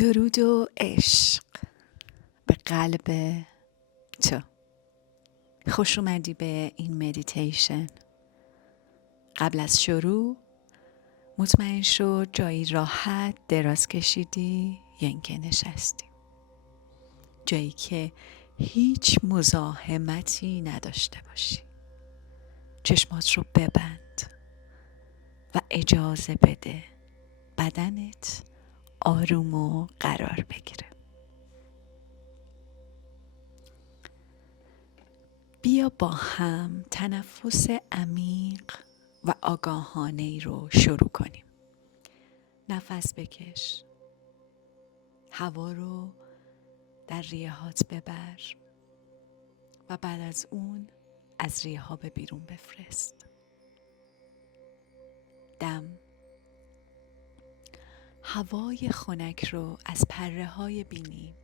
درود و عشق به قلب تو. خوش اومدی به این مدیتیشن. قبل از شروع مطمئن شو جایی راحت دراز کشیدی یا اینکه نشستی، جایی که هیچ مزاحمتی نداشته باشی. چشمات رو ببند و اجازه بده بدنت آروم و قرار بگیره. بیا با هم تنفس عمیق و آگاهانه ای رو شروع کنیم. نفس بکش، هوا رو در ریه‌هات ببر و بعد از اون از ریه‌ها به بیرون بفرست. دم، هوای خنک رو از پره‌های بینی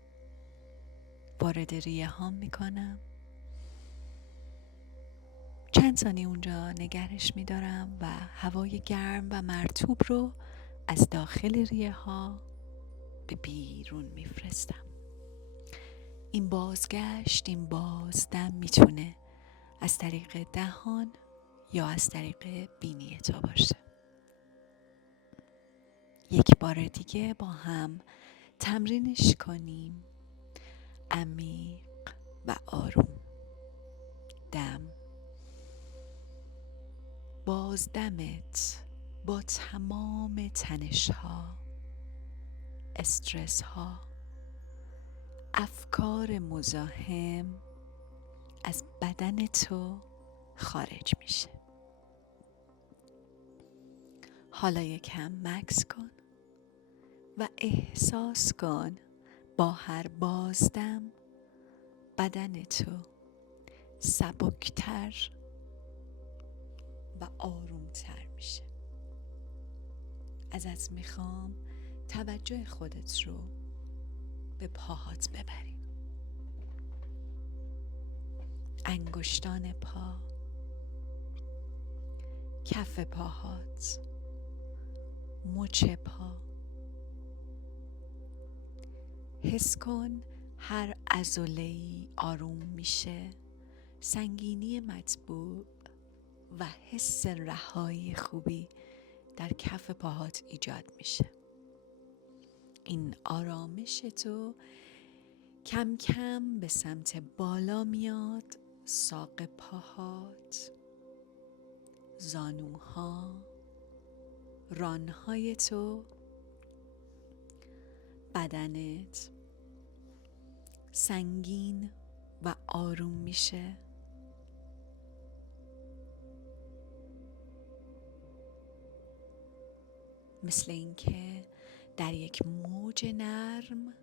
وارد ریه‌هام میکنم. چند ثانیه اونجا نگرش میدارم و هوای گرم و مرطوب رو از داخل ریه‌ها به بیرون میفرستم. این بازگشت، این بازدم میتونه از طریق دهان یا از طریق بینی تو باشه. یک بار دیگه با هم تمرینش کنیم. عمیق و آروم. دم، بازدمت با تمام تنش ها، استرس ها، افکار مزاحم از بدن تو خارج میشه. حالا یکم مکث کن و احساس کن با هر بازدم بدن تو سبکتر و آرومتر میشه. ازت میخوام توجه خودت رو به پاهات ببری. انگشتان پا، کف پاهات، مچ پا. حس کن هر عضله‌ای آروم میشه. سنگینی مطبوع و حس رهایی خوبی در کف پاهات ایجاد میشه. این آرامش تو کم کم به سمت بالا میاد. ساق پاهات، زانوها، رانهای تو، بدنت سنگین و آروم میشه. مثل اینکه در یک موج نرم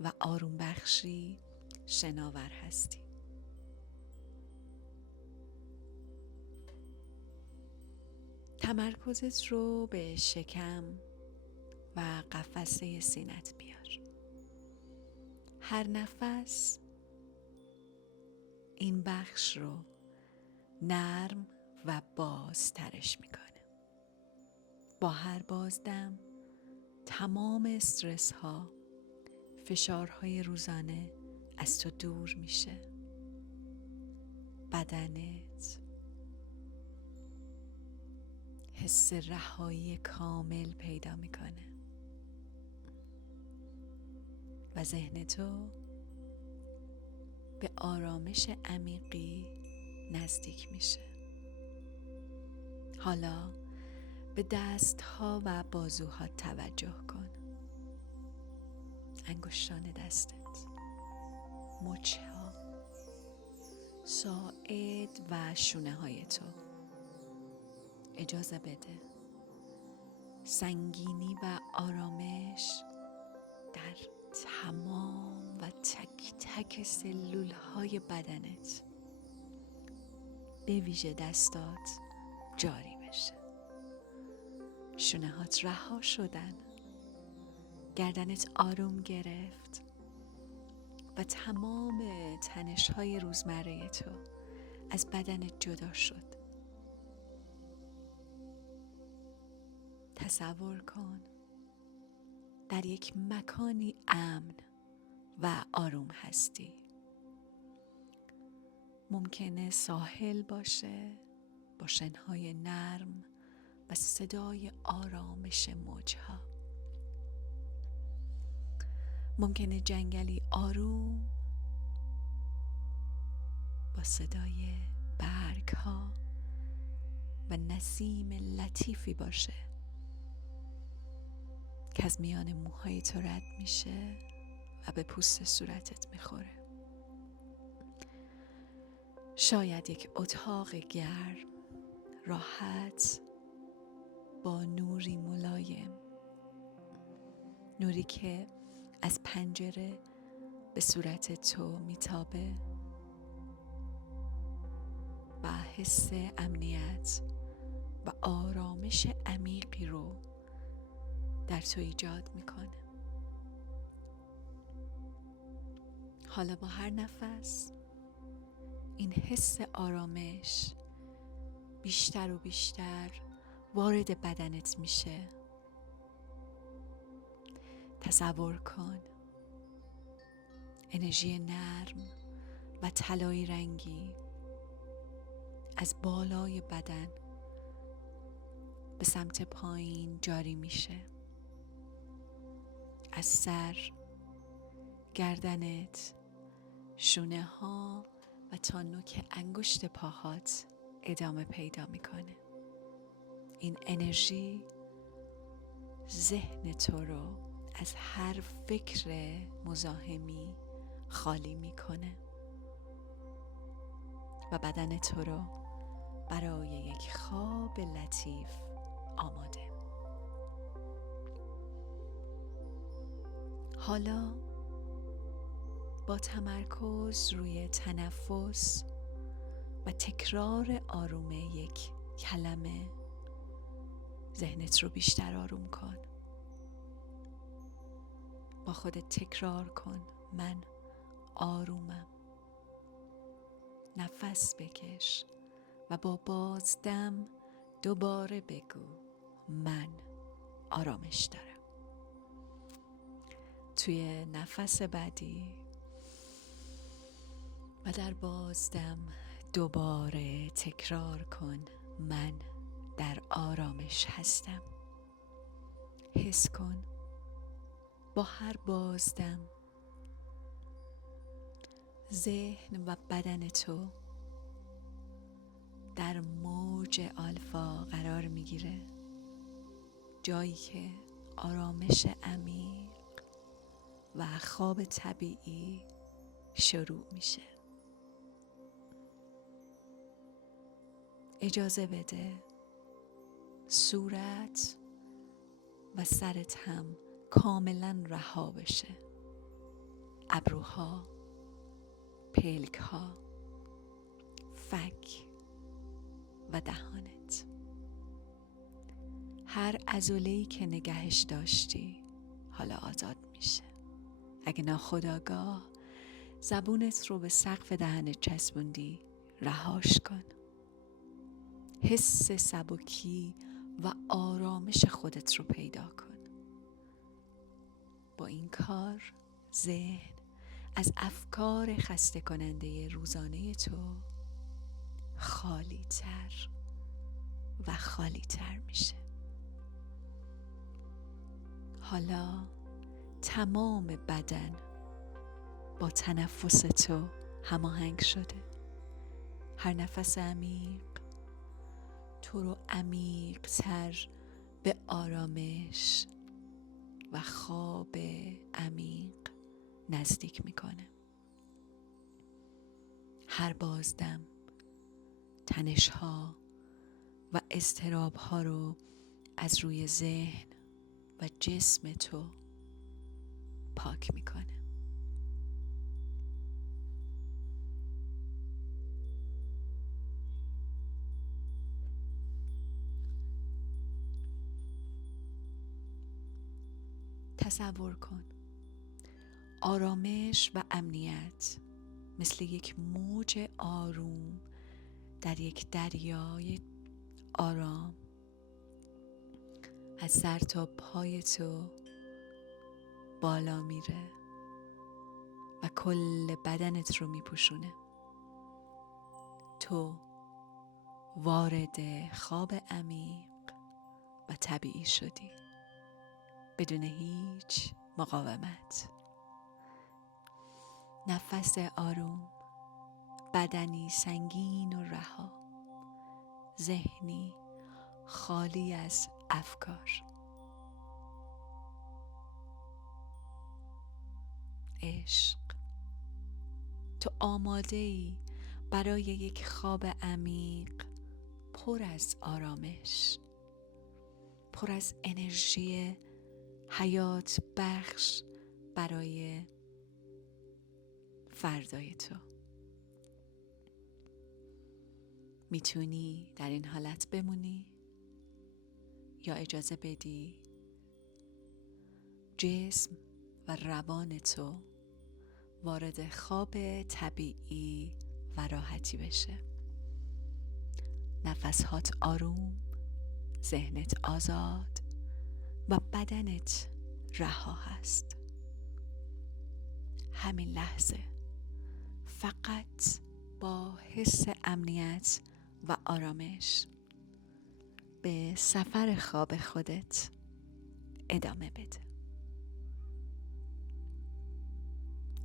و آروم بخشی شناور هستی. تمرکزت رو به شکم و قفسه سینت بیار. هر نفس این بخش رو نرم و بازترش میکنه. با هر بازدم تمام استرس ها، فشارهای روزانه از تو دور میشه. بدنت حس رهایی کامل پیدا میکنه و ذهن تو به آرامش عمیقی نزدیک میشه. حالا به دستها و بازوها توجه کن. انگشتان دستت، مچها، ساعد و شونه های تو. اجازه بده سنگینی و آرامش در تمام و تک تک سلول های بدنت، به ویژه دستات، جاری بشه. شونه هات رها شدن، گردنت آروم گرفت و تمام تنش های روزمره تو از بدنت جدا شد. تصور کن در یک مکانی امن و آروم هستی. ممکنه ساحل باشه با شنهای نرم و صدای آرامش موجها. ممکنه جنگلی آروم با صدای برگها و نسیم لطیفی باشه که از میان موهای تو رد میشه و به پوست صورتت میخوره. شاید یک اتاق گرم، راحت، با نوری ملایم، نوری که از پنجره به صورت تو میتابه و حس امنیت و آرامش عمیقی رو در تو ایجاد میکنه. حالا با هر نفس این حس آرامش بیشتر و بیشتر وارد بدنت میشه. تصور کن انرژی نرم و طلایی رنگی از بالای بدن به سمت پایین جاری میشه. از سر، گردنت، شونه ها و تا نوک انگشت پاهات ادامه پیدا میکنه. این انرژی ذهن تو رو از هر فکر مزاحمی خالی میکنه و بدن تو رو برای یک خواب لطیف آماده. حالا با تمرکز روی تنفس و تکرار آروم یک کلمه ذهنت رو بیشتر آروم کن. با خودت تکرار کن من آرومم. نفس بکش و با بازدم دوباره بگو من آرامش دارم. توی نفس بعدی و در بازدم دوباره تکرار کن من در آرامش هستم. حس کن با هر بازدم ذهن و بدن تو در موج آلفا قرار میگیره، جایی که آرامش عمیق و خواب طبیعی شروع میشه. اجازه بده صورت و سرت هم کاملا رها بشه. ابروها، پلک‌ها، فک و دهانت. هر عضله‌ای که نگهش داشتی حالا آزاد میشه. اگه ناخودآگاه زبونت رو به سقف دهنت چسبوندی رهاش کن. حس سبکی و آرامش خودت رو پیدا کن. با این کار ذهن از افکار خسته کننده روزانه تو خالی تر و خالی تر میشه. حالا تمام بدن با تنفس تو هماهنگ شده. هر نفس عمیق تو رو عمیق تر به آرامش و خواب عمیق نزدیک میکنه. هر بازدم تنش‌ها و اضطراب‌ها رو از روی ذهن و جسم تو پاک میکنه. تصور کن آرامش و امنیت مثل یک موج آروم در یک دریای آرام از سر تا پای تو بالا میره و کل بدنت رو میپوشونه. تو وارد خواب عمیق و طبیعی شدی بدون هیچ مقاومت. نفس آروم، بدنی سنگین و رها، ذهنی خالی از افکار. عشق، تو آماده‌ای برای یک خواب عمیق پر از آرامش، پر از انرژی حیات بخش برای فردای تو. میتونی در این حالت بمونی یا اجازه بدی جسم و روان تو وارد خواب طبیعی و راحتی بشه. نفسهات آروم، ذهنت آزاد و بدنت رها هست. همین لحظه فقط با حس امنیت و آرامش به سفر خواب خودت ادامه بده.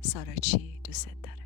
ساراچی دوست داره.